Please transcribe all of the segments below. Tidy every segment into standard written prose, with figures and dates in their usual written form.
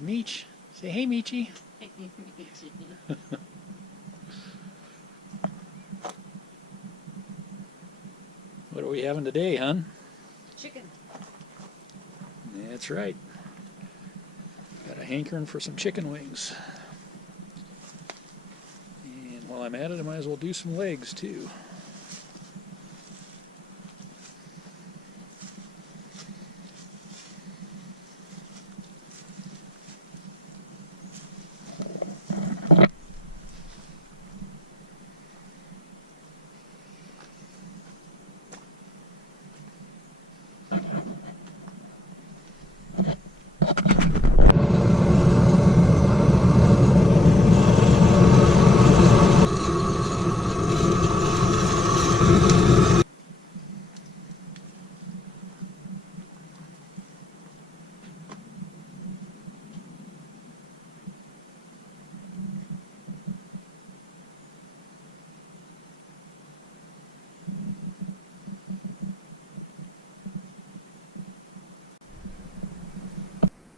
There's Meech. Say hey, Meechy. Hey, Meechy. What are we having today, hon? Chicken. That's right. Got a hankering for some chicken wings. And while I'm at it, I might as well do some legs too.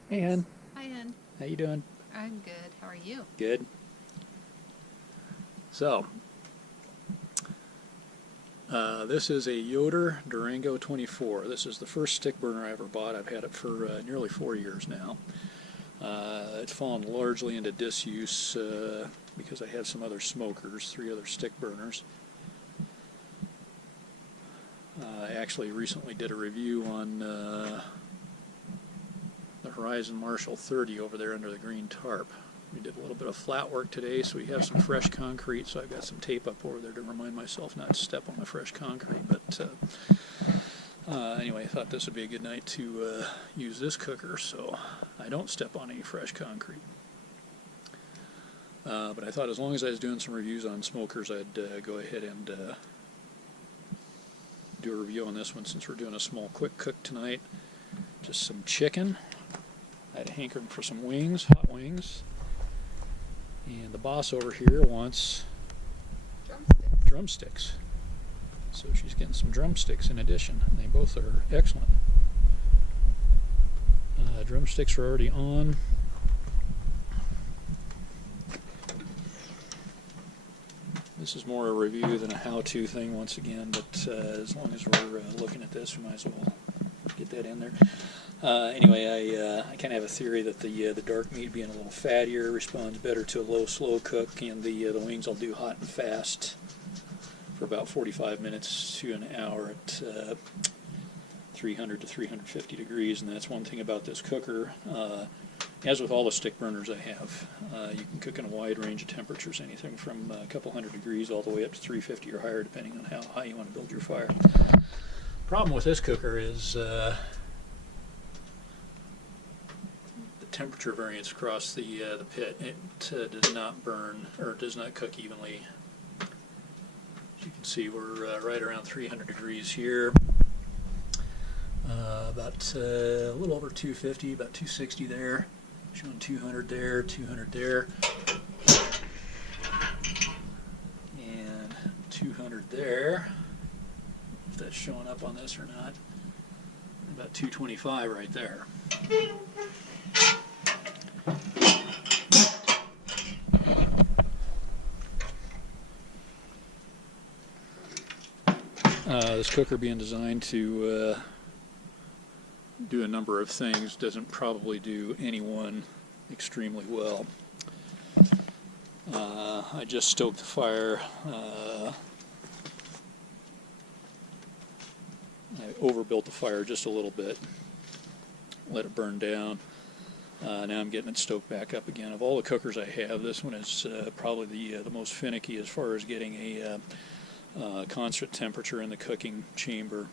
Hey, hon. Hi, Hen. How you doing? I'm good. How are you? Good. So, this is a Yoder Durango 24. This is the first stick burner I ever bought. I've had it for nearly 4 years now. It's fallen largely into disuse because I have some other smokers, 3 other stick burners. I actually recently did a review on the Horizon Marshall 30 over there under the green tarp. We did a little bit of flat work today, so we have some fresh concrete, so I've got some tape up over there to remind myself not to step on the fresh concrete. But anyway, I thought this would be a good night to use this cooker so I don't step on any fresh concrete. But I thought as long as I was doing some reviews on smokers, I'd go ahead and do a review on this one since we're doing a small quick cook tonight. Just some chicken. I had a hankering for some wings, hot wings. And the boss over here wants drumsticks. So she's getting some drumsticks in addition. They both are excellent. Drumsticks are already on. This is more a review than a how-to thing once again, but as long as we're looking at this, we might as well get that in there. Anyway, I kind of have a theory that the dark meat being a little fattier responds better to a low, slow cook, and the wings I'll do hot and fast for about 45 minutes to an hour at 300 to 350 degrees, and that's one thing about this cooker. As with all the stick burners I have, you can cook in a wide range of temperatures, anything from a couple hundred degrees all the way up to 350 or higher, depending on how high you want to build your fire. Problem with this cooker is the temperature variance across the pit. It does not burn or does not cook evenly. As you can see, we're right around 300 degrees here. About a little over 250, about 260 there. Showing 200 there, 200 there, and 200 there. If that's showing up on this or not. About 225 right there. This cooker being designed to do a number of things doesn't probably do any one extremely well. I just stoked the fire. I overbuilt the fire just a little bit, let it burn down. Now I'm getting it stoked back up again. Of all the cookers I have, this one is probably the most finicky as far as getting a constant temperature in the cooking chamber,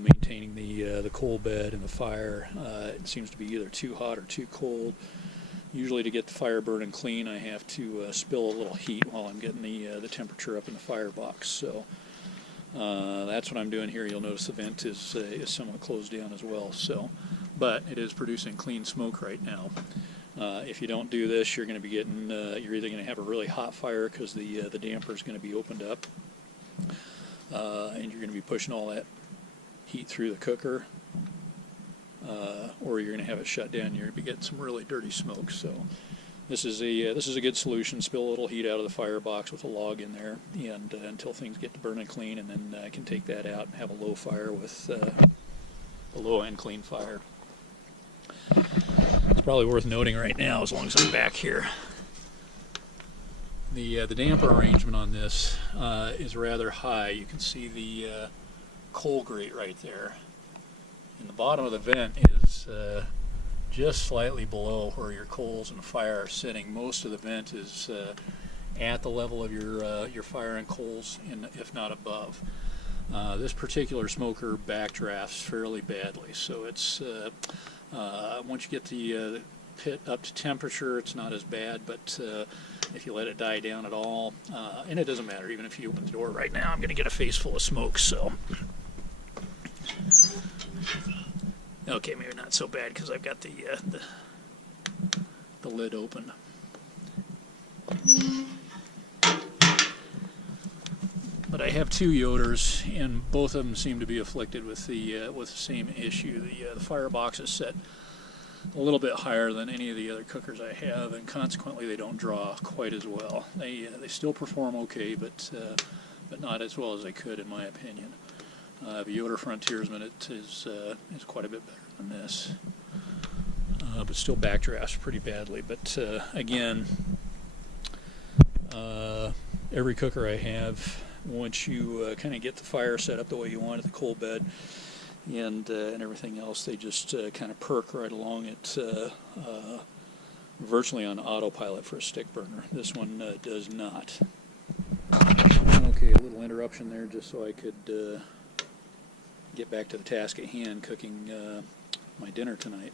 maintaining the coal bed and the fire. It seems to be either too hot or too cold. Usually to get the fire burning clean, I have to spill a little heat while I'm getting the temperature up in the firebox. So that's what I'm doing here. You'll notice the vent is somewhat closed down as well. So, but it is producing clean smoke right now. If you don't do this, you're going to be getting, you're either going to have a really hot fire because the damper is going to be opened up, and you're going to be pushing all that heat through the cooker, or you're going to have it shut down. You're going to be getting some really dirty smoke. So this is a good solution. Spill a little heat out of the firebox with a log in there, and until things get to burning clean, and then I can take that out and have a low fire with a low and clean fire. It's probably worth noting right now, as long as I'm back here, the damper arrangement on this is rather high. You can see the coal grate right there, and the bottom of the vent is just slightly below where your coals and fire are sitting. Most of the vent is at the level of your fire and coals, if not above. This particular smoker backdrafts fairly badly, so it's once you get the pit up to temperature, it's not as bad, but if you let it die down at all, and it doesn't matter, even if you open the door right now, I'm going to get a face full of smoke, so. Okay, maybe not so bad because I've got the lid open. But I have two Yoders, and both of them seem to be afflicted with the same issue. The firebox is set a little bit higher than any of the other cookers I have, and consequently they don't draw quite as well. They still perform okay, but not as well as they could, in my opinion. The Yoder Frontiersman is quite a bit better than this, but still backdrafts pretty badly. But again, every cooker I have, once you kind of get the fire set up the way you want at the coal bed and everything else, they just kind of perk right along it, virtually on autopilot for a stick burner. This one does not. Okay, a little interruption there just so I could get back to the task at hand, cooking my dinner tonight.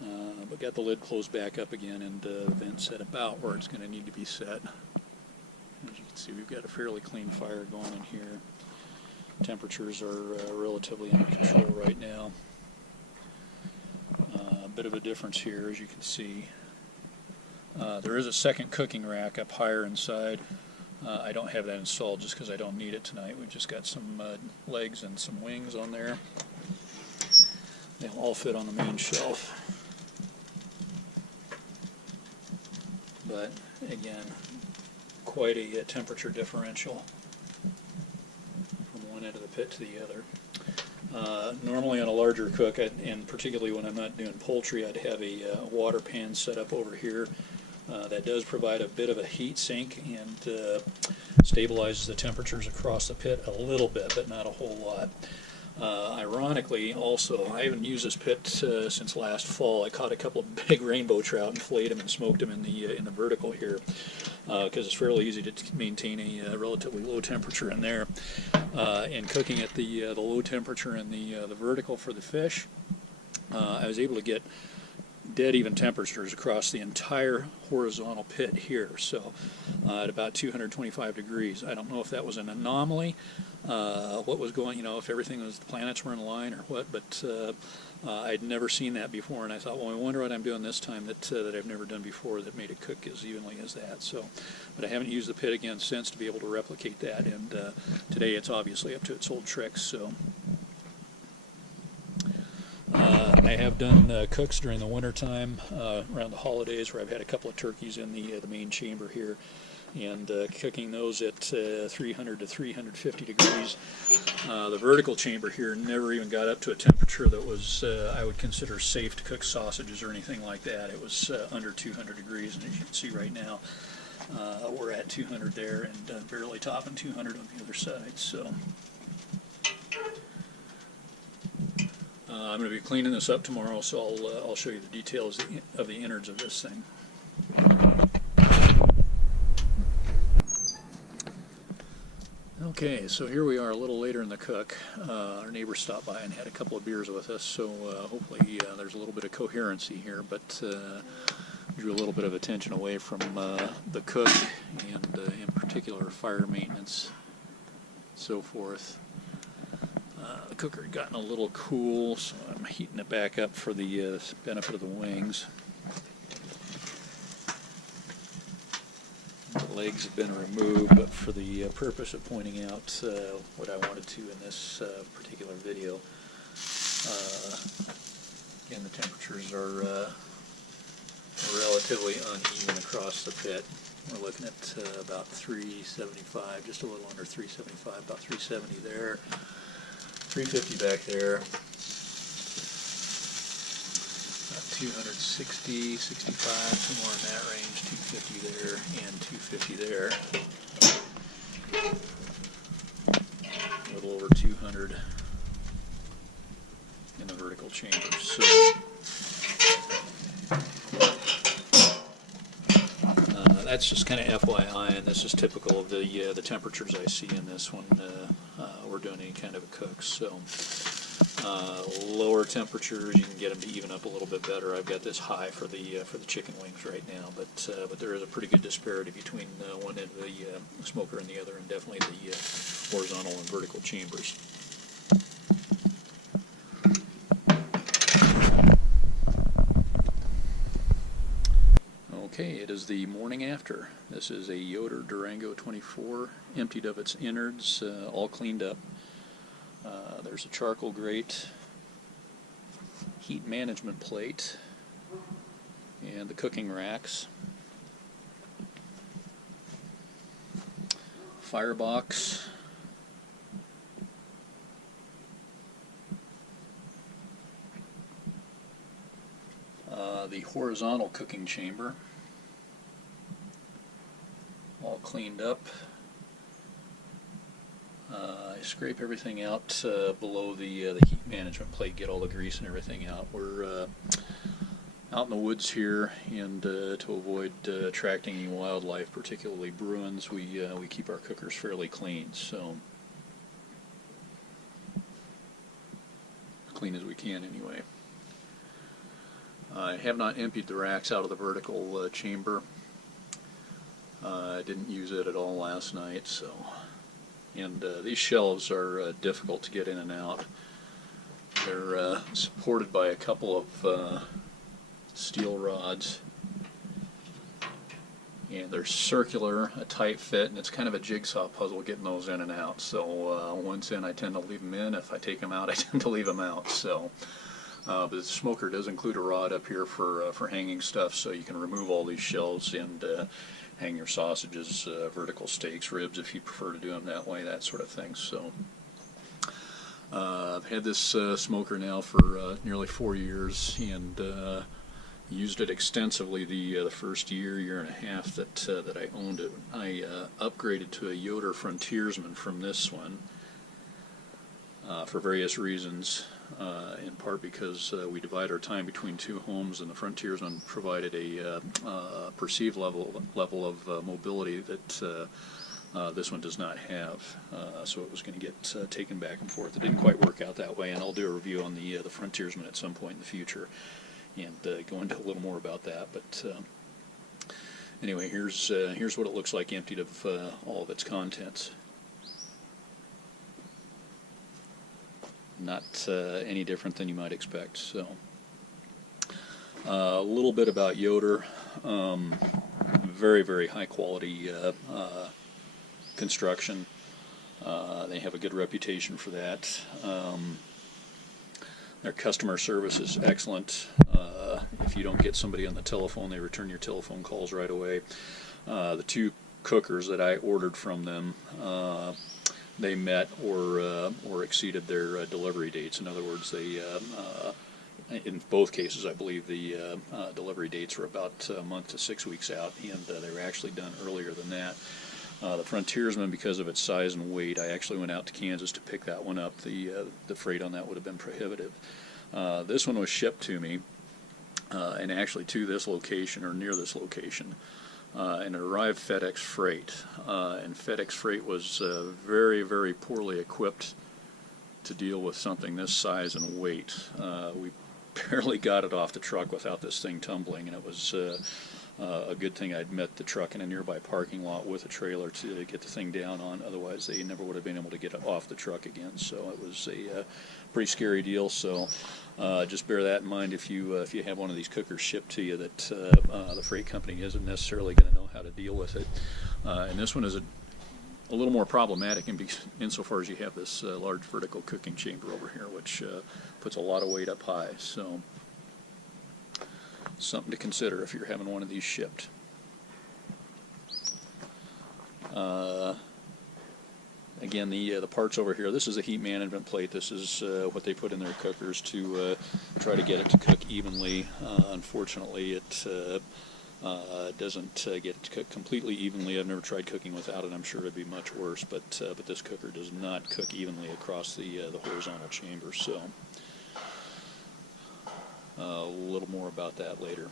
But got the lid closed back up again, and the vent set about where it's going to need to be set. As you can see, we've got a fairly clean fire going in here. Temperatures are relatively under control right now. A bit of a difference here, as you can see. There is a second cooking rack up higher inside. I don't have that installed just because I don't need it tonight. We've just got some legs and some wings on there. They'll all fit on the main shelf. But again, quite a temperature differential from one end of the pit to the other. Normally on a larger cook, and particularly when I'm not doing poultry, I'd have a water pan set up over here. That does provide a bit of a heat sink and stabilizes the temperatures across the pit a little bit, but not a whole lot. Ironically, also, I haven't used this pit since last fall. I caught a couple of big rainbow trout and filleted them and smoked them in the vertical here, because it's fairly easy to maintain a relatively low temperature in there. And cooking at the low temperature in the vertical for the fish, I was able to get dead even temperatures across the entire horizontal pit here, so at about 225 degrees. I don't know if that was an anomaly, what was going, if everything was, the planets were in line or what, but I'd never seen that before, and I thought, well, I wonder what I'm doing this time that I've never done before that made it cook as evenly as that. So, but I haven't used the pit again since to be able to replicate that, and today it's obviously up to its old tricks. So. I have done cooks during the winter time, around the holidays, where I've had a couple of turkeys in the main chamber here, and cooking those at 300 to 350 degrees. The vertical chamber here never even got up to a temperature that was I would consider safe to cook sausages or anything like that. It was under 200 degrees, and as you can see right now, we're at 200 there and barely topping 200 on the other side. So. I'm going to be cleaning this up tomorrow, so I'll show you the details of the innards of this thing. Okay, so here we are a little later in the cook. Our neighbor stopped by and had a couple of beers with us, so hopefully there's a little bit of coherency here, but drew a little bit of attention away from the cook and in particular fire maintenance, so forth. The cooker had gotten a little cool, so I'm heating it back up for the benefit of the wings. The legs have been removed, but for the purpose of pointing out what I wanted to in this particular video. and the temperatures are relatively uneven across the pit. We're looking at about 375, just a little under 375, about 370 there, 350 back there, about 260, 65, somewhere in that range, 250 there, and 250 there. A little over 200 in the vertical chambers. So that's just kind of FYI, and this is typical of the temperatures I see in this one. We're doing any kind of a cook. So lower temperatures, you can get them to even up a little bit better. I've got this high for the chicken wings right now, but there is a pretty good disparity between one end of the smoker and the other, and definitely the horizontal and vertical chambers. Okay, it is the morning after. This is a Yoder Durango 24, emptied of its innards, all cleaned up. There's a charcoal grate, heat management plate, and the cooking racks. Firebox. The horizontal cooking chamber, all cleaned up. I scrape everything out below the heat management plate, get all the grease and everything out. We're out in the woods here, and to avoid attracting any wildlife, particularly bruins, we keep our cookers fairly clean, so clean as we can anyway. I have not emptied the racks out of the vertical chamber. I didn't use it at all last night, so. And these shelves are difficult to get in and out. They're supported by a couple of steel rods, and they're circular, a tight fit, and it's kind of a jigsaw puzzle getting those in and out. So once in, I tend to leave them in. If I take them out, I tend to leave them out. So. But the smoker does include a rod up here for hanging stuff, so you can remove all these shelves and hang your sausages, vertical steaks, ribs if you prefer to do them that way, that sort of thing. So I've had this smoker now for nearly 4 years, and used it extensively the first year and a half that I owned it. I upgraded to a Yoder Frontiersman from this one for various reasons. In part because we divide our time between two homes, and the Frontiersman provided a perceived level of mobility that this one does not have. So it was going to get taken back and forth. It didn't quite work out that way, and I'll do a review on the Frontiersman at some point in the future and go into a little more about that. But anyway, here's what it looks like emptied of all of its contents. Not any different than you might expect. So a little bit about Yoder. Very, very high quality construction. They have a good reputation for that. Their customer service is excellent. If you don't get somebody on the telephone, they return your telephone calls right away. The two cookers that I ordered from them, they met or exceeded their delivery dates. In other words, they, in both cases, I believe the delivery dates were about a month to 6 weeks out, and they were actually done earlier than that. The Frontiersman, because of its size and weight, I actually went out to Kansas to pick that one up. The freight on that would have been prohibitive. This one was shipped to me, and actually to this location, or near this location. And it arrived FedEx Freight, and FedEx Freight was very, very poorly equipped to deal with something this size and weight. We barely got it off the truck without this thing tumbling, and it was a good thing I'd met the truck in a nearby parking lot with a trailer to get the thing down on. Otherwise, they never would have been able to get it off the truck again. So it was a pretty scary deal. So just bear that in mind if you have one of these cookers shipped to you, that the freight company isn't necessarily going to know how to deal with it. And this one is a little more problematic insofar as you have this large vertical cooking chamber over here, which puts a lot of weight up high. So Something to consider if you're having one of these shipped. Again, the parts over here, this is a heat management plate. This is what they put in their cookers to try to get it to cook evenly. Unfortunately, it doesn't get it to cook completely evenly. I've never tried cooking without it. I'm sure it'd be much worse, but this cooker does not cook evenly across the horizontal chamber. So a little more about that later.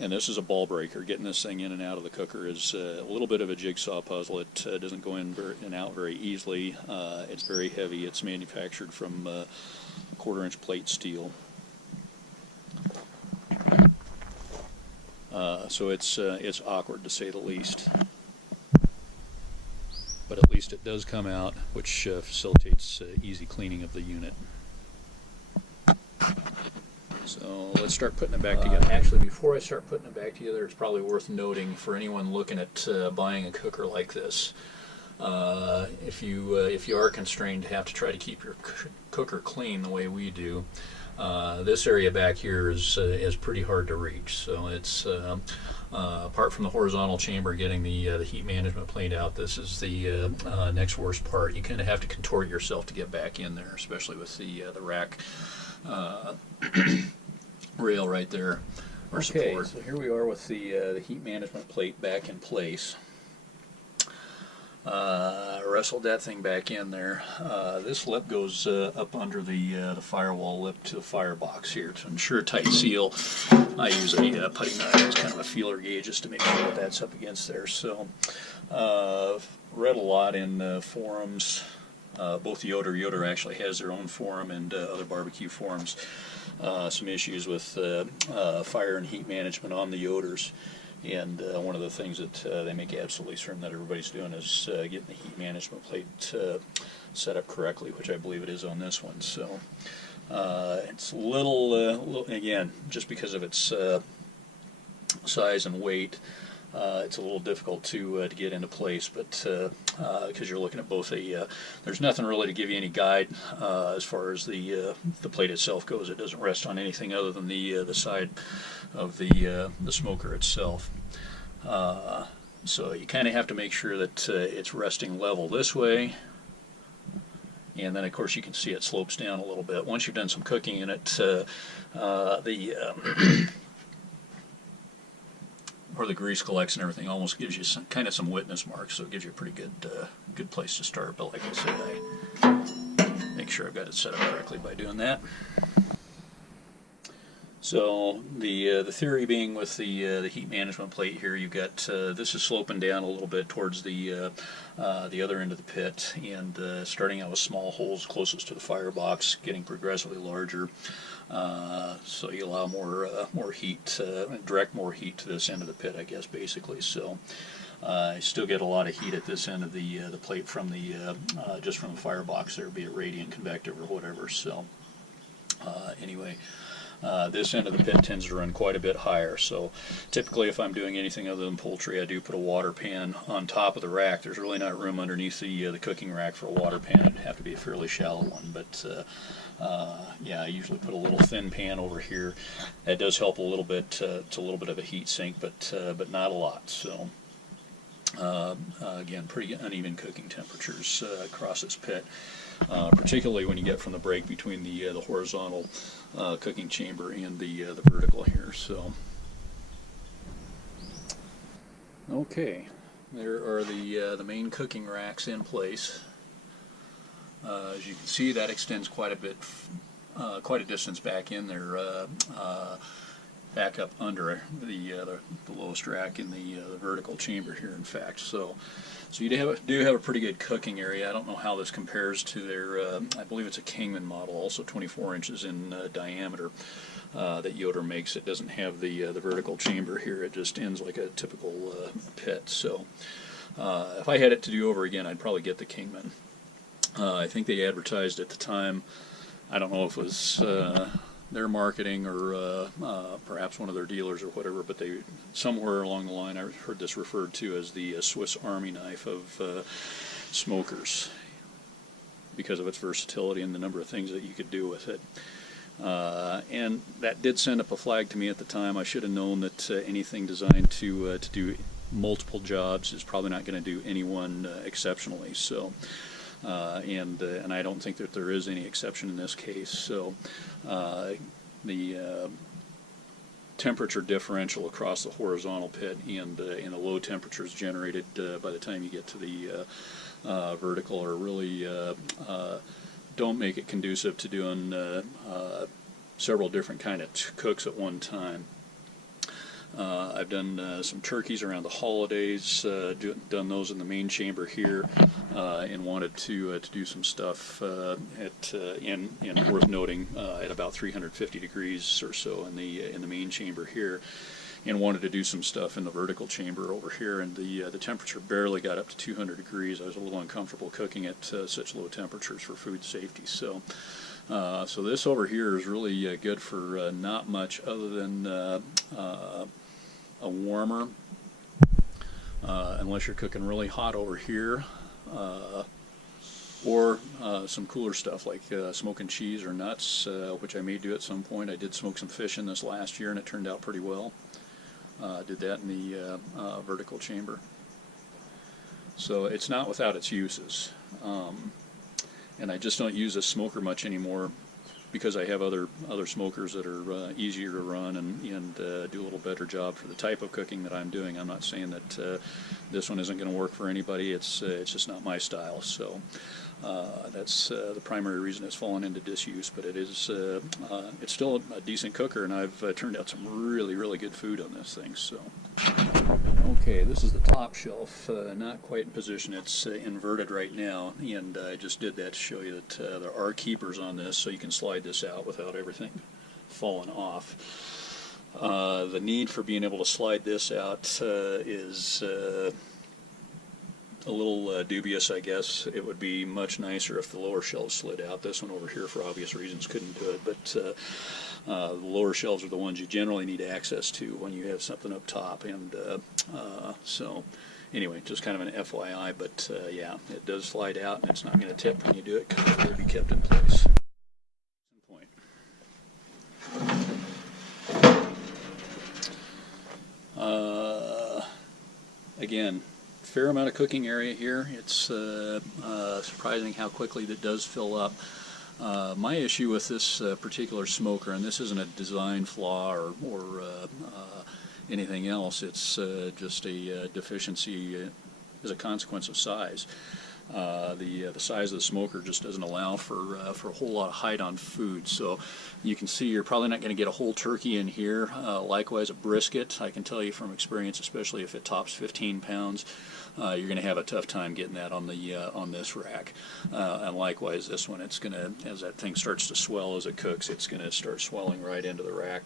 And this is a ball breaker. Getting this thing in and out of the cooker is a little bit of a jigsaw puzzle. It doesn't go in and out very easily. It's very heavy. It's manufactured from 1/4-inch plate steel. So it's awkward to say the least. But at least it does come out, which facilitates easy cleaning of the unit. So let's start putting it back together. Actually, before I start putting it back together, it's probably worth noting for anyone looking at buying a cooker like this, if you are constrained to have to try to keep your cooker clean the way we do, this area back here is pretty hard to reach. So it's apart from the horizontal chamber getting the heat management plate out, this is the next worst part. You kind of have to contort yourself to get back in there, especially with the rack rail right there, or support. Okay, so here we are with the heat management plate back in place. Wrestled that thing back in there. This lip goes up under the firewall lip to the firebox here to ensure a tight seal. I use a putty knife as kind of a feeler gauge just to make sure that that's up against there. So, read a lot in forums. Both Yoder actually has their own forum and other barbecue forums. Some issues with fire and heat management on the Yoders. And one of the things that they make absolutely certain that everybody's doing is getting the heat management plate set up correctly, which I believe it is on this one. So it's a little, again, just because of its size and weight, it's a little difficult to get into place, but because you're looking at both there's nothing really to give you any guide as far as the plate itself goes. It doesn't rest on anything other than the side of the smoker itself. So you kind of have to make sure that it's resting level this way, and then of course you can see it slopes down a little bit. Once you've done some cooking in it, where the grease collects and everything almost gives you some witness marks, so it gives you a pretty good place to start. But like I said, I make sure I've got it set up correctly by doing that. So the theory being with the heat management plate here, you've got this is sloping down a little bit towards the other end of the pit, and starting out with small holes closest to the firebox, getting progressively larger. So you allow more heat, direct more heat to this end of the pit, I guess, basically. So I still get a lot of heat at this end of the plate from just from the firebox there, be it radiant, convective, or whatever. So anyway. This end of the pit tends to run quite a bit higher, so typically if I'm doing anything other than poultry, I do put a water pan on top of the rack. There's really not room underneath the cooking rack for a water pan. It'd have to be a fairly shallow one, but yeah, I usually put a little thin pan over here. That does help a little bit. It's a little bit of a heat sink, but not a lot. So again, pretty uneven cooking temperatures across this pit. Particularly when you get from the break between the horizontal cooking chamber and the vertical here. So, okay, there are the main cooking racks in place. As you can see, that extends quite a distance back in there, back up under the lowest rack in the vertical chamber here. In fact, so you do have a pretty good cooking area. I don't know how this compares to their, I believe it's a Kingman model, also 24 inches in diameter, that Yoder makes. It doesn't have the vertical chamber here. It just ends like a typical pit. So if I had it to do over again, I'd probably get the Kingman. I think they advertised at the time, I don't know if it was their marketing or perhaps one of their dealers or whatever, but they somewhere along the line I heard this referred to as the Swiss Army knife of smokers because of its versatility and the number of things that you could do with it. And that did send up a flag to me at the time. I should have known that anything designed to do multiple jobs is probably not going to do anyone exceptionally. So, and I don't think that there is any exception in this case. So, the temperature differential across the horizontal pit and the low temperatures generated by the time you get to the vertical are really don't make it conducive to doing several different kind of cooks at one time. I've done some turkeys around the holidays, done those in the main chamber here, and wanted to do some stuff and worth noting at about 350 degrees or so in the main chamber here, and wanted to do some stuff in the vertical chamber over here, and the temperature barely got up to 200 degrees. I was a little uncomfortable cooking at such low temperatures for food safety. So. So this over here is really good for not much other than a warmer, unless you're cooking really hot over here, or some cooler stuff like smoking cheese or nuts, which I may do at some point. I did smoke some fish in this last year and it turned out pretty well. Did that in the vertical chamber. So it's not without its uses. And I just don't use this smoker much anymore because I have other smokers that are easier to run and do a little better job for the type of cooking that I'm doing. I'm not saying that this one isn't going to work for anybody. It's just not my style. So that's the primary reason it's fallen into disuse. But it is it's still a decent cooker, and I've turned out some really good food on this thing. So. Okay, this is the top shelf, not quite in position. It's inverted right now, and I just did that to show you that there are keepers on this, so you can slide this out without everything falling off. The need for being able to slide this out is a little dubious, I guess. It would be much nicer if the lower shelves slid out. This one over here, for obvious reasons, couldn't do it, but the lower shelves are the ones you generally need access to when you have something up top, and so anyway, just kind of an FYI, but yeah, it does slide out, and it's not going to tip when you do it because it will be kept in place. Again, fair amount of cooking area here. It's surprising how quickly that does fill up. My issue with this particular smoker, and this isn't a design flaw or anything else, it's just a deficiency as a consequence of size. The size of the smoker just doesn't allow for a whole lot of height on food. So you can see you're probably not going to get a whole turkey in here. Likewise, a brisket, I can tell you from experience, especially if it tops 15 pounds, you're going to have a tough time getting that on the on this rack. And likewise, this one, it's going to, as that thing starts to swell as it cooks, it's going to start swelling right into the rack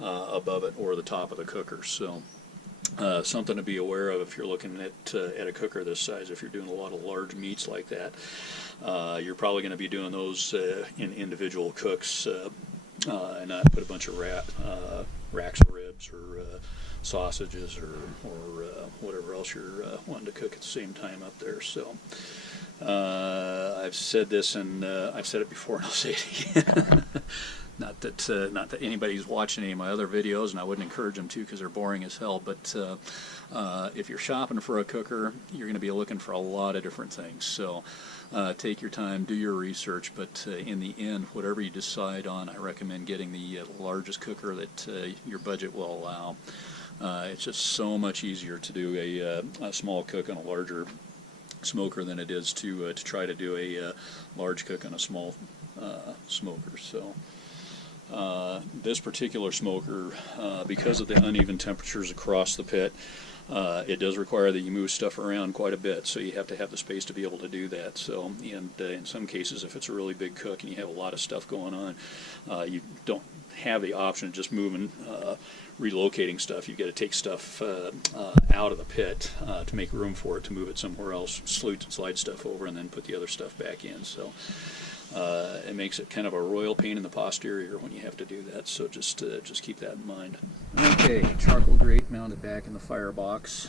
above it or the top of the cooker. So. Something to be aware of if you're looking at a cooker this size. If you're doing a lot of large meats like that, you're probably going to be doing those in individual cooks and not put a bunch of racks of ribs or sausages or whatever else you're wanting to cook at the same time up there. So I've said this, and I've said it before, and I'll say it again. Not that anybody's watching any of my other videos, and I wouldn't encourage them to because they're boring as hell, but if you're shopping for a cooker, you're going to be looking for a lot of different things. So take your time, do your research, but in the end, whatever you decide on, I recommend getting the largest cooker that your budget will allow. It's just so much easier to do a small cook on a larger smoker than it is to try to do a large cook on a small smoker. So. This particular smoker, because of the uneven temperatures across the pit, it does require that you move stuff around quite a bit, so you have to have the space to be able to do that. So, and in some cases, if it's a really big cook and you have a lot of stuff going on, you don't have the option of just moving, relocating stuff. You've got to take stuff out of the pit to make room for it, to move it somewhere else, slide stuff over, and then put the other stuff back in. So. It makes it kind of a royal pain in the posterior when you have to do that, so just keep that in mind. Okay, charcoal grate mounted back in the firebox.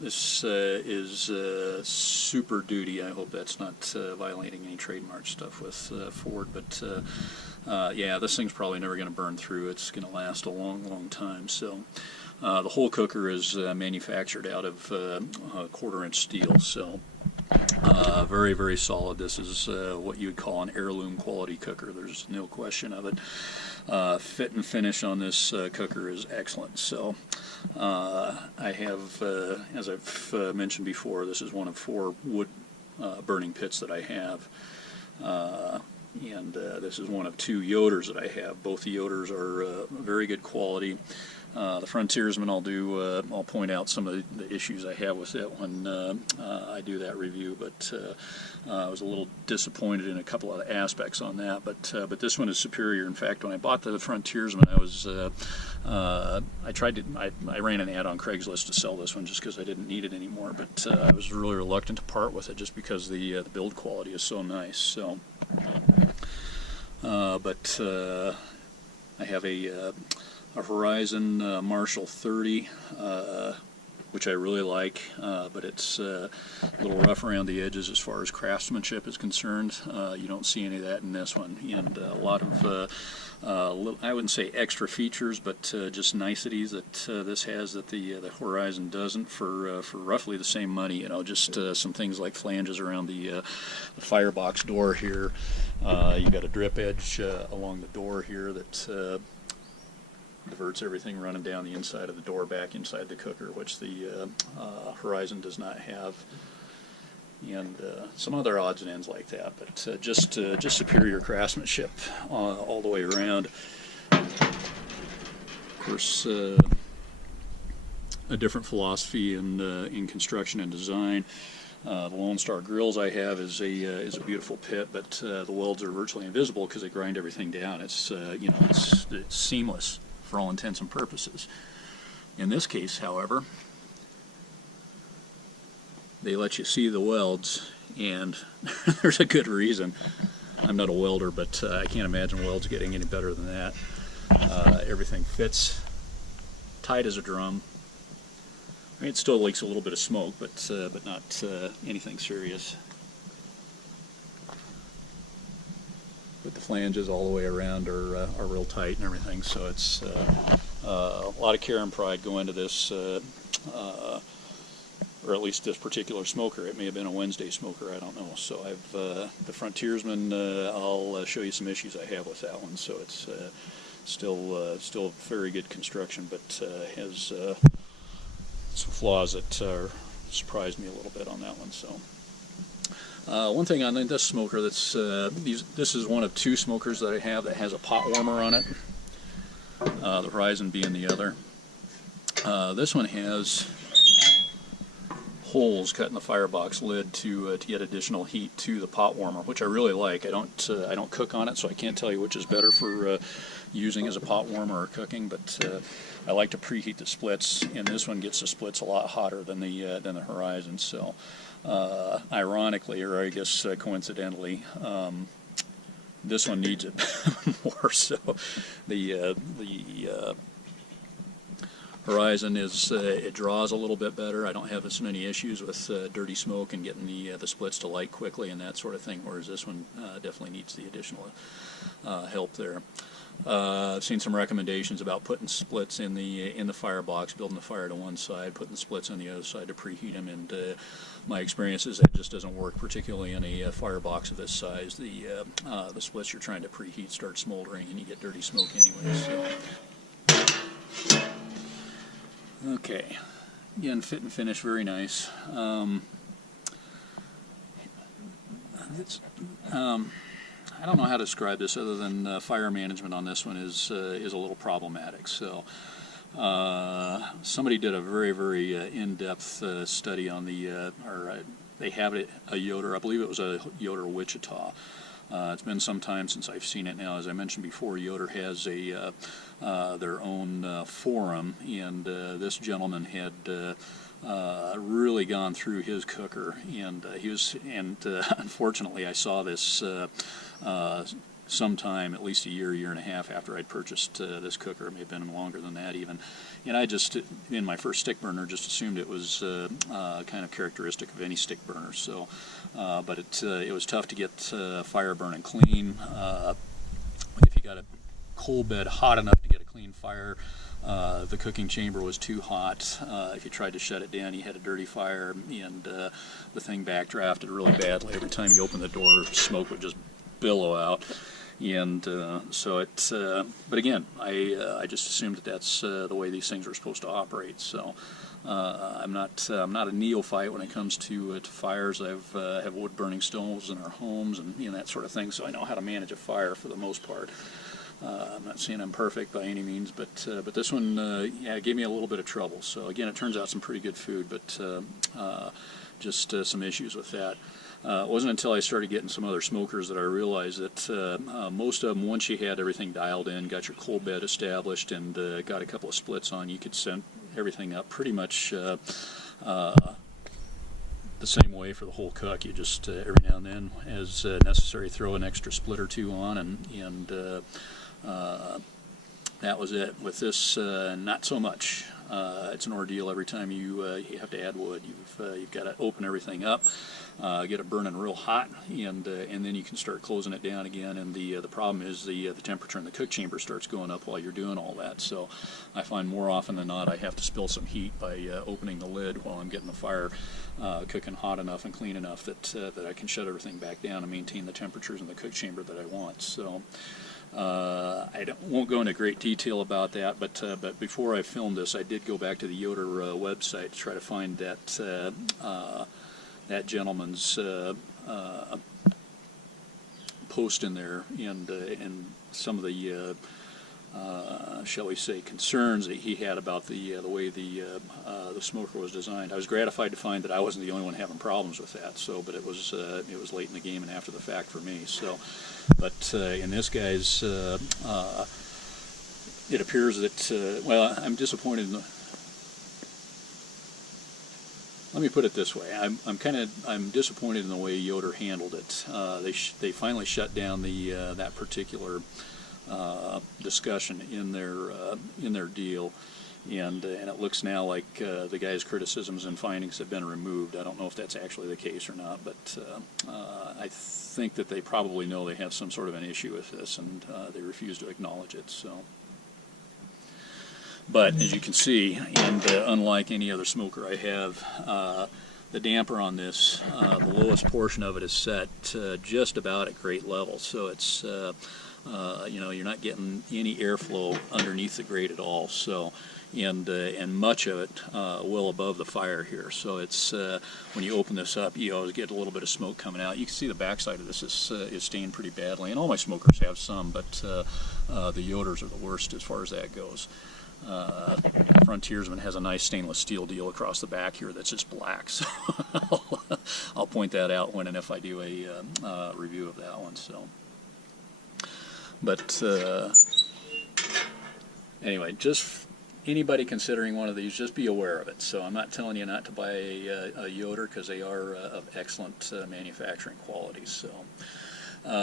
This is Super Duty. I hope that's not violating any trademark stuff with Ford, but yeah, this thing's probably never going to burn through. It's going to last a long time. So the whole cooker is manufactured out of 1/4-inch steel, so very solid. This is what you would call an heirloom quality cooker. There's no question of it. Fit and finish on this cooker is excellent. So I have, as I've mentioned before, this is one of 4 wood burning pits that I have. And this is one of 2 Yoders that I have. Both the Yoders are very good quality. The Frontiersman, I'll point out some of the issues I have with it when I do that review, but I was a little disappointed in a couple of aspects on that. But this one is superior. In fact, when I bought the Frontiersman, I ran an ad on Craigslist to sell this one just because I didn't need it anymore. But I was really reluctant to part with it just because the build quality is so nice. So, I have a Horizon Marshall 30, which I really like, but it's a little rough around the edges as far as craftsmanship is concerned. You don't see any of that in this one, and a lot of I wouldn't say extra features, but just niceties that this has that the Horizon doesn't for roughly the same money. You know, just some things like flanges around the firebox door here. You got a drip edge along the door here that diverts everything running down the inside of the door back inside the cooker, which the Horizon does not have, and some other odds and ends like that. But just superior craftsmanship all the way around. Of course, a different philosophy in construction and design. The Lone Star grills I have is a beautiful pit, but the welds are virtually invisible because they grind everything down. It's it's seamless for all intents and purposes. In this case, however, they let you see the welds, and there's a good reason. I'm not a welder, but I can't imagine welds getting any better than that. Everything fits tight as a drum. I mean, it still leaks a little bit of smoke, but not anything serious. But the flanges all the way around are real tight and everything, so it's a lot of care and pride go into this, or at least this particular smoker. It may have been a Wednesday smoker, I don't know. So I've the Frontiersman. I'll show you some issues I have with that one. So it's still very good construction, but has some flaws that surprised me a little bit on that one. So. One thing on this smoker that's this is one of 2 smokers that I have that has a pot warmer on it. The Horizon being the other. This one has holes cut in the firebox lid to get additional heat to the pot warmer, which I really like. I don't cook on it, so I can't tell you which is better for using as a pot warmer or cooking. But I like to preheat the splits, and this one gets the splits a lot hotter than the Horizon. So. Ironically, or I guess coincidentally, this one needs it more. So the Horizon it draws a little bit better. I don't have as many issues with dirty smoke and getting the splits to light quickly and that sort of thing. Whereas this one definitely needs the additional help there. I've seen some recommendations about putting splits in the firebox, building the fire to one side, putting the splits on the other side to preheat them, and my experience is that just doesn't work, particularly in a firebox of this size. The splits you're trying to preheat start smoldering, and you get dirty smoke anyway. So. Okay, again, fit and finish, very nice. I don't know how to describe this other than fire management on this one is a little problematic. So somebody did a very in-depth study on they have it a Yoder. I believe it was a Yoder Wichita. It's been some time since I've seen it now. As I mentioned before, Yoder has their own forum, and this gentleman had really gone through his cooker, and unfortunately I saw this sometime, at least a year, year and a half after I'd purchased this cooker. It may have been longer than that even. And I just, in my first stick burner, just assumed it was kind of characteristic of any stick burner. So, but it was tough to get fire burning clean. If you got a coal bed hot enough to get a clean fire, the cooking chamber was too hot. If you tried to shut it down, you had a dirty fire, and the thing backdrafted really badly. Every time you opened the door, smoke would just billow out. And so it's, but again, I just assumed that that's the way these things are supposed to operate. So I'm not a neophyte when it comes to fires. Have wood burning stoves in our homes and that sort of thing. So I know how to manage a fire for the most part. I'm not saying I'm perfect by any means, but this one, yeah, it gave me a little bit of trouble. So again, it turns out some pretty good food, but just some issues with that. It wasn't until I started getting some other smokers that I realized that most of them, once you had everything dialed in, got your coal bed established, and got a couple of splits on, you could set everything up pretty much the same way for the whole cook. You just every now and then, as necessary, throw an extra split or two on, and that was it. With this, not so much. It's an ordeal every time you have to add wood. You've got to open everything up, get it burning real hot, and then you can start closing it down again. And the problem is the temperature in the cook chamber starts going up while you're doing all that. So I find more often than not I have to spill some heat by opening the lid while I'm getting the fire cooking hot enough and clean enough that I can shut everything back down and maintain the temperatures in the cook chamber that I want. So. Won't go into great detail about that, but before I filmed this, I did go back to the Yoder website to try to find that gentleman's post in there, and some of the shall we say, concerns that he had about the way the smoker was designed. I was gratified to find that I wasn't the only one having problems with that. So, but it was late in the game and after the fact for me. So, but in this guy's, it appears that well, I'm disappointed in the. Let me put it this way: I'm disappointed in the way Yoder handled it. They finally shut down that particular discussion in their deal, and it looks now like the guy's criticisms and findings have been removed. I don't know if that's actually the case or not, but I think that they probably know they have some sort of an issue with this, and they refuse to acknowledge it. So. But as you can see, and unlike any other smoker I have, the damper on this, the lowest portion of it is set just about at grate level. So it's, you're not getting any airflow underneath the grate at all. So, and much of it well above the fire here. So it's when you open this up, you always get a little bit of smoke coming out. You can see the backside of this is stained pretty badly, and all my smokers have some, but the Yoders are the worst as far as that goes. Frontiersman has a nice stainless steel deal across the back here that's just black, so I'll point that out when and if I do a review of that one. So, but anyway, just anybody considering one of these, just be aware of it. So I'm not telling you not to buy a Yoder, because they are of excellent manufacturing quality. So.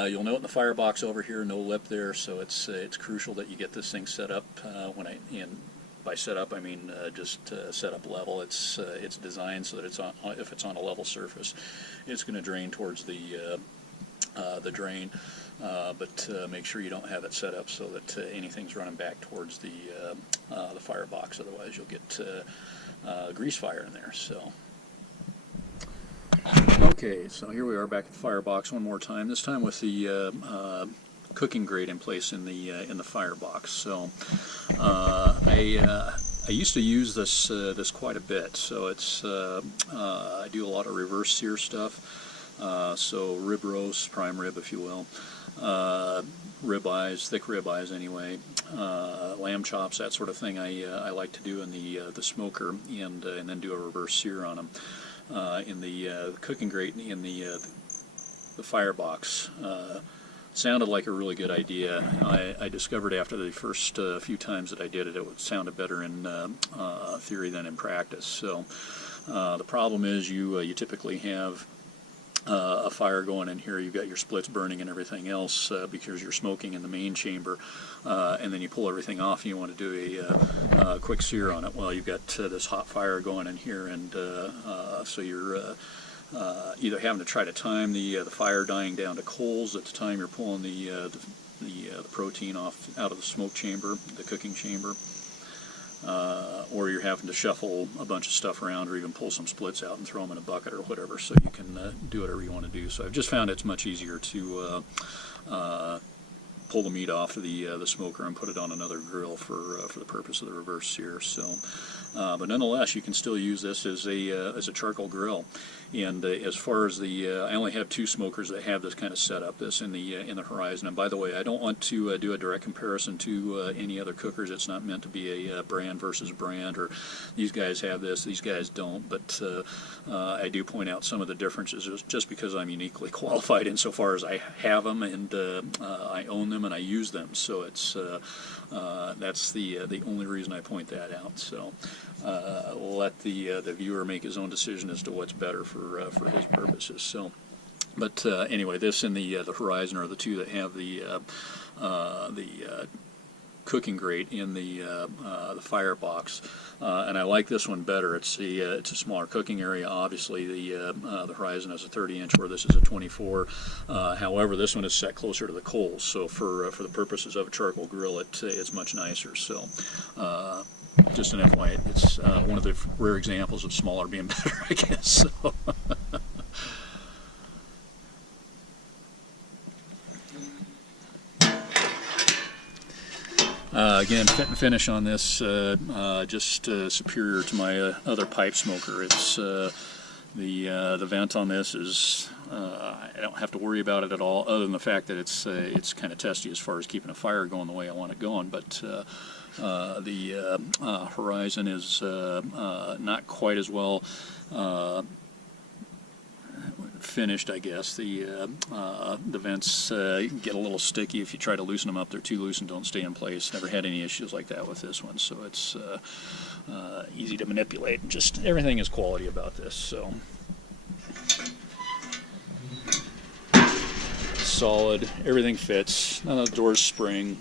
You'll note in the Firebox over here, no lip there, so it's crucial that you get this thing set up. By set up, I mean just set up level. It's designed so that if it's on a level surface, it's going to drain towards the drain. But make sure you don't have it set up so that anything's running back towards the Firebox. Otherwise, you'll get grease fire in there. So. Okay, so here we are back at the Firebox one more time. This time with the cooking grate in place in the Firebox. So I used to use this quite a bit. So it's I do a lot of reverse sear stuff. So rib roast, prime rib, if you will, rib eyes, thick rib eyes anyway, lamb chops, that sort of thing. I like to do in the smoker, and then do a reverse sear on them. In the cooking grate in the Firebox. Sounded like a really good idea. I discovered after the first few times that I did it, it sounded better in theory than in practice. So the problem is you typically have a fire going in here, you've got your splits burning and everything else because you're smoking in the main chamber, and then you pull everything off and you want to do a quick sear on it. Well, you've got this hot fire going in here, and so you're either having to try to time the fire dying down to coals at the time you're pulling the protein off out of the smoke chamber, the cooking chamber, or you're having to shuffle a bunch of stuff around, or even pull some splits out and throw them in a bucket or whatever, so you can do whatever you want to do. So I've just found it's much easier to pull the meat off of the smoker and put it on another grill for the purpose of the reverse sear. So, but nonetheless, you can still use this as a charcoal grill. And as far as I only have 2 smokers that have this kind of setup, this in the Horizon. And by the way, I don't want to do a direct comparison to any other cookers. It's not meant to be a brand versus brand, or these guys have this, these guys don't. But I do point out some of the differences just because I'm uniquely qualified insofar as I have them, and I own them and I use them. So it's that's the only reason I point that out. So we'll let the viewer make his own decision as to what's better for his purposes. So, but anyway, this and the Horizon are the 2 that have the cooking grate in the Firebox, and I like this one better. It's a smaller cooking area. Obviously, the Horizon has a 30-inch, where this is a 24. However, this one is set closer to the coals, so for the purposes of a charcoal grill, it's much nicer. So. Just an FYI, it's one of the rare examples of smaller being better, I guess. So. Again, fit and finish on this, just superior to my other pipe smoker. It's the vent on this is I don't have to worry about it at all, other than the fact that it's kind of testy as far as keeping a fire going the way I want it going. But the Horizon is not quite as well finished, I guess. The vents get a little sticky if you try to loosen them up. They're too loose and don't stay in place. Never had any issues like that with this one, so it's easy to manipulate. And just everything is quality about this. So solid, everything fits. None of the doors spring.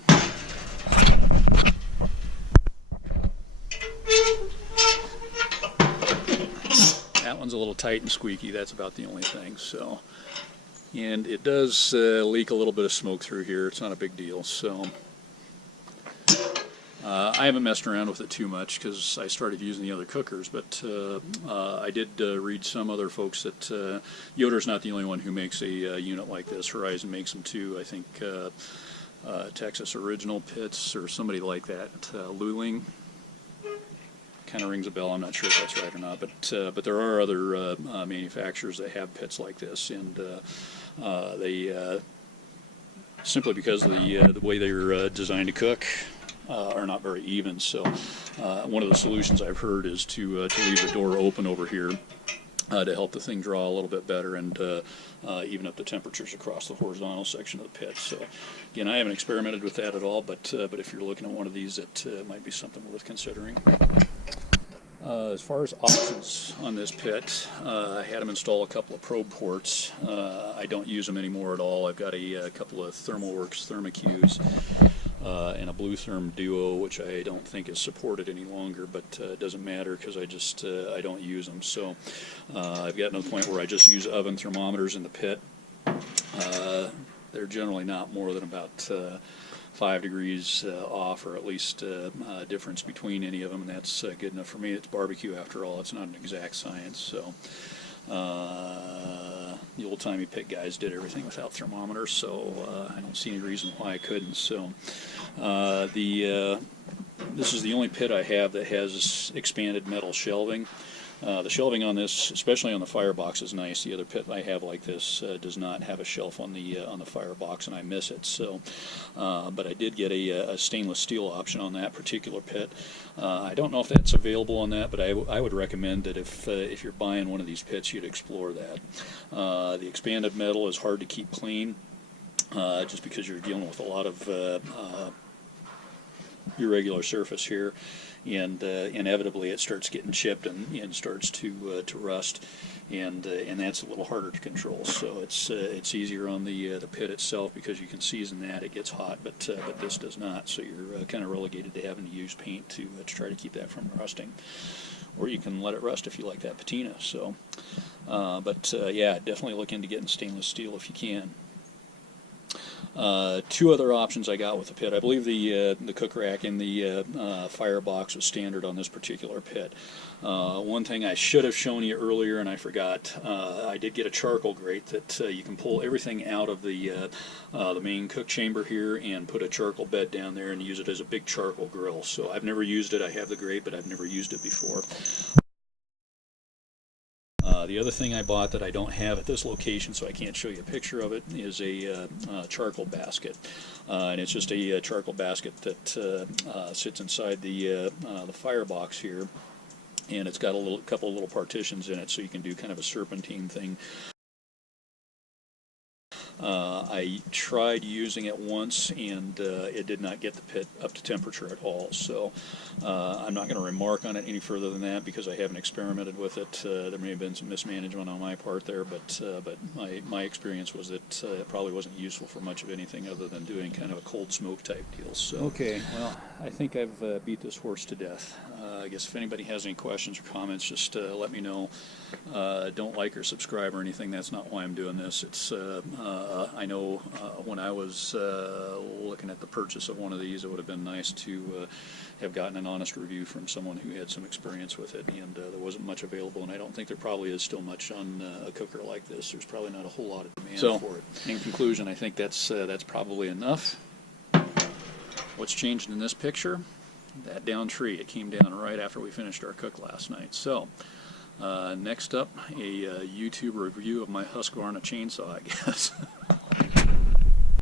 That one's a little tight and squeaky. That's about the only thing. So, and it does leak a little bit of smoke through here. It's not a big deal. So I haven't messed around with it too much because I started using the other cookers, but I did read some other folks that Yoder's not the only one who makes a unit like this. Horizon makes them too. I think Texas Original Pits or somebody like that. Luling kind of rings a bell. I'm not sure if that's right or not, but there are other manufacturers that have pits like this, and they simply because of the way they're designed to cook. Are not very even, so one of the solutions I've heard is to leave the door open over here to help the thing draw a little bit better and even up the temperatures across the horizontal section of the pit. So again, I haven't experimented with that at all, but if you're looking at one of these, it might be something worth considering. As far as options on this pit, I had them install a couple of probe ports. I don't use them anymore at all. I've got a couple of ThermalWorks Thermacues and a Blue Therm Duo, which I don't think is supported any longer, but it doesn't matter because I don't use them. So I've gotten to the point where I just use oven thermometers in the pit. They're generally not more than about 5 degrees off, or at least difference between any of them, and that's good enough for me. It's barbecue after all. It's not an exact science. So the old-timey pit guys did everything without thermometers, so I don't see any reason why I couldn't. So this is the only pit I have that has expanded metal shelving. The shelving on this, especially on the Firebox, is nice. The other pit I have like this does not have a shelf on the Firebox, and I miss it. So, but I did get a stainless steel option on that particular pit. I don't know if that's available on that, but I would recommend that if you're buying one of these pits, you'd explore that. The expanded metal is hard to keep clean, just because you're dealing with a lot of irregular surface here. and inevitably it starts getting chipped and starts to rust, and that's a little harder to control. So it's easier on the pit itself because you can season that. It gets hot, but this does not. So you're kind of relegated to having to use paint to try to keep that from rusting, or you can let it rust if you like that patina. So, yeah, definitely look into getting stainless steel if you can. Two other options I got with the pit. I believe the cook rack in the Firebox was standard on this particular pit. One thing I should have shown you earlier and I forgot, I did get a charcoal grate that you can pull everything out of the main cook chamber here and put a charcoal bed down there and use it as a big charcoal grill. So I've never used it. I have the grate, but I've never used it before. The other thing I bought that I don't have at this location, so I can't show you a picture of it, is a charcoal basket. And it's just a charcoal basket that sits inside the Firebox here, and it's got a couple of little partitions in it, so you can do kind of a serpentine thing. I tried using it once, and it did not get the pit up to temperature at all. So I'm not going to remark on it any further than that because I haven't experimented with it. There may have been some mismanagement on my part there, but my experience was that it probably wasn't useful for much of anything other than doing kind of a cold smoke type deal. So okay, well, I think I've beat this horse to death. I guess if anybody has any questions or comments, just let me know. Don't like or subscribe or anything. That's not why I'm doing this. It's I know when I was looking at the purchase of one of these, it would have been nice to have gotten an honest review from someone who had some experience with it, and there wasn't much available, and I don't think there probably is still much on a cooker like this. There's probably not a whole lot of demand for it. In conclusion, I think that's probably enough. What's changed in this picture? That down tree. It came down right after we finished our cook last night. So next up, a YouTube review of my Husqvarna chainsaw, I guess.